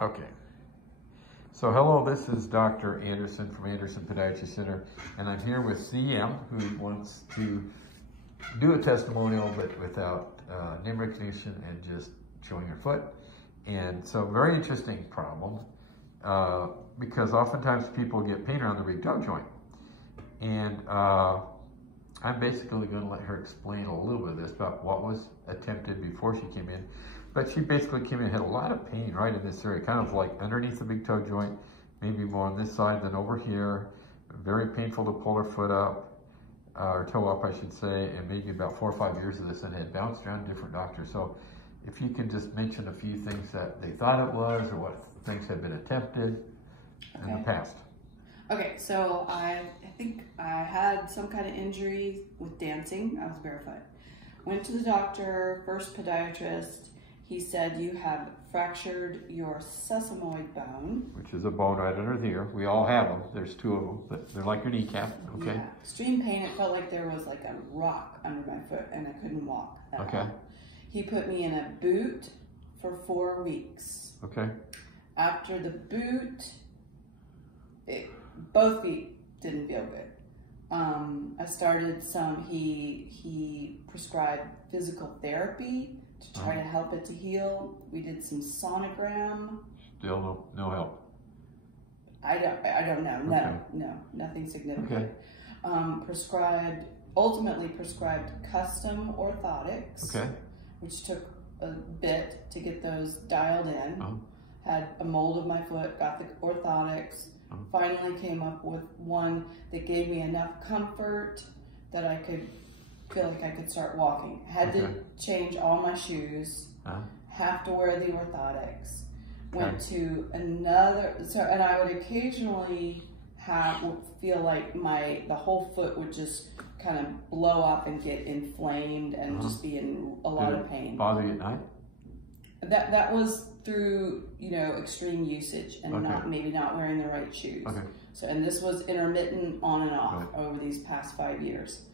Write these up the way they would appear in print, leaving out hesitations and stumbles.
Okay. So hello, this is Dr. Anderson from Anderson Podiatry Center, and I'm here with CM, who wants to do a testimonial, but without name recognition and just showing her foot. And so very interesting problem, because oftentimes people get pain around the big toe joint. And I'm basically going to let her explain a little bit of this about what was attempted before she came in. But she basically came in and had a lot of pain right in this area, kind of like underneath the big toe joint, maybe more on this side than over here. Very painful to pull her foot up, or toe up, I should say, and maybe about 4 or 5 years of this, and had bounced around different doctors. So if you can just mention a few things that they thought it was, or what things have been attempted in the past. Okay, so I think I had some kind of injury with dancing. I was barefoot. Went to the doctor, first podiatrist. He said, you have fractured your sesamoid bone. Which is a bone right under the ear. We all have them. There's 2 of them. But they're like your kneecap, okay? Yeah. Extreme pain. It felt like there was like a rock under my foot and I couldn't walk at all. He put me in a boot for 4 weeks. Okay. After the boot, both feet didn't feel good. I started he prescribed physical therapy to try to help it to heal. We did some sonogram. Still no help. I don't know. Okay. No, nothing significant. Okay. Ultimately prescribed custom orthotics. Okay. Which took a bit to get those dialed in. Had a mold of my foot, got the orthotics. Finally came up with one that gave me enough comfort that I could feel like I could start walking. Had to change all my shoes, have to wear the orthotics. Went to another, and I would occasionally feel like the whole foot would just kind of blow up and get inflamed and just be in a lot of pain. Bother you at night? That was through, extreme usage and maybe not wearing the right shoes. So, and this was intermittent on and off over these past 5 years.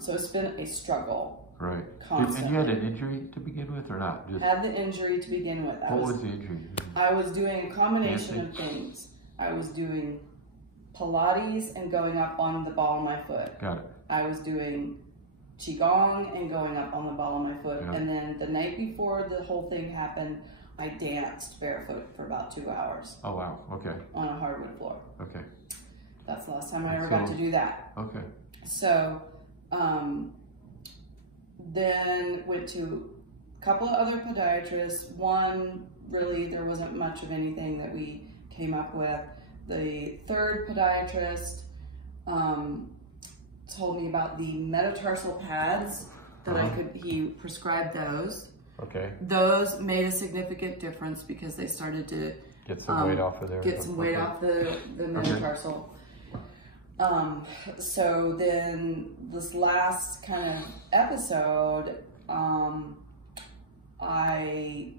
So it's been a struggle. Right. Constantly. And you had an injury to begin with or not? Had the injury to begin with. What was the injury? I was doing a combination of things. I was doing Pilates and going up on the ball of my foot. Got it. I was doing Qigong and going up on the ball of my foot. And then the night before the whole thing happened, I danced barefoot for about 2 hours. Oh, wow. Okay. On a hardwood floor. Okay. That's the last time I ever got to do that. Okay. So, then went to a couple of other podiatrists. One, really, there wasn't much of anything that we came up with. The third podiatrist told me about the metatarsal pads that he prescribed those. Okay. Those made a significant difference because they started to get some weight off of there. Get some weight off the metatarsal. So then this last kind of episode, I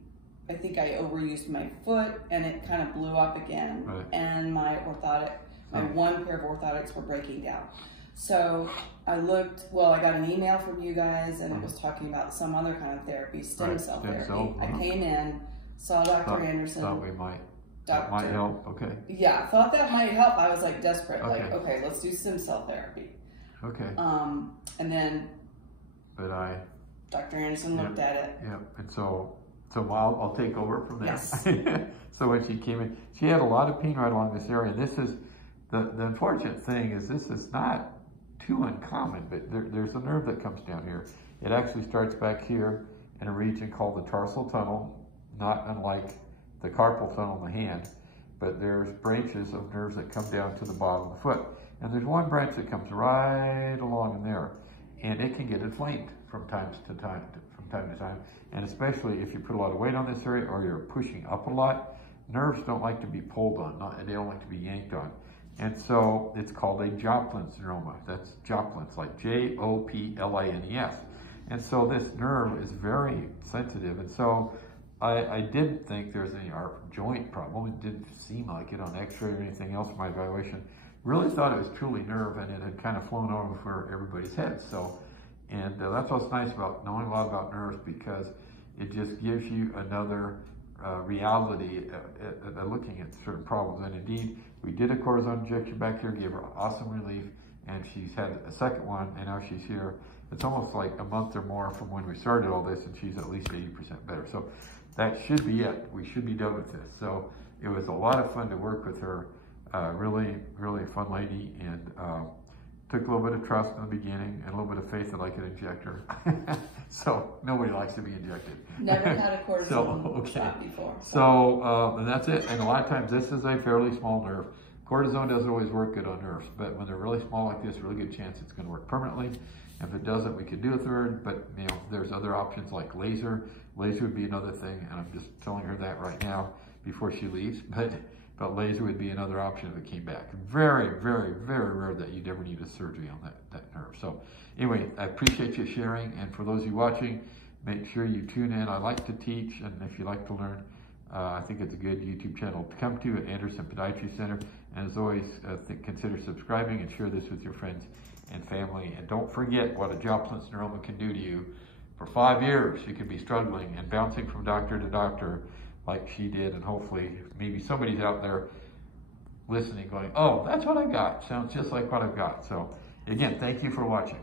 think I overused my foot and it kind of blew up again. And my one pair of orthotics were breaking down. So I got an email from you guys and it was talking about some other kind of therapy, stem cell therapy. I came in, saw Dr. Anderson. Thought that might help, okay. Yeah, thought that might help. I was like desperate, okay, let's do stem cell therapy. Okay. And then Dr. Anderson looked at it. Yeah, and so I'll take over from there. Yes. So when she came in, she had a lot of pain right along this area. This is, the unfortunate thing is this is not too uncommon, but there's a nerve that comes down here. It actually starts back here in a region called the tarsal tunnel, not unlike the carpal tunnel in the hand, but there's branches of nerves that come down to the bottom of the foot. And there's one branch that comes right along in there, and it can get inflamed from time to time, and especially if you put a lot of weight on this area or you're pushing up a lot, nerves don't like to be pulled on, they don't like to be yanked on. And so it's called a Joplin's neuroma. That's Joplin's, like J-O-P-L-I-N-E-S. And so this nerve is very sensitive. And so I didn't think there was any joint problem. It didn't seem like it on x-ray or anything else in my evaluation. Really thought it was truly nerve, and it had kind of flown over everybody's heads. So, and that's what's nice about knowing a lot about nerves, because it just gives you another reality at looking at certain problems. And indeed, we did a cortisone injection back here, gave her awesome relief, and she's had a second one, and now she's here. It's almost like a month or more from when we started all this, and she's at least 80% better. So that should be it. We should be done with this. So it was a lot of fun to work with her. Really, really a fun lady, and took a little bit of trust in the beginning and a little bit of faith that I could inject her. So nobody likes to be injected. Never had a cortisone shot before. So and that's it. And a lot of times this is a fairly small nerve. Cortisone doesn't always work good on nerves, but when they're really small like this, really good chance it's going to work permanently. If it doesn't, we could do a third, but you know, there's other options like laser. Laser would be another thing, and I'm just telling her that right now before she leaves. But laser would be another option if it came back. Very, very, very rare that you'd ever need a surgery on that nerve. So anyway, I appreciate you sharing, and for those of you watching, make sure you tune in. I like to teach, and if you like to learn, I think it's a good YouTube channel to come to at Anderson Podiatry Center. And as always, consider subscribing and share this with your friends and family. And don't forget what a Joplin syndrome can do to you. For 5 years, you could be struggling and bouncing from doctor to doctor like she did, and hopefully maybe somebody's out there listening going, oh, that's what I got. Sounds just like what I've got. So again, thank you for watching.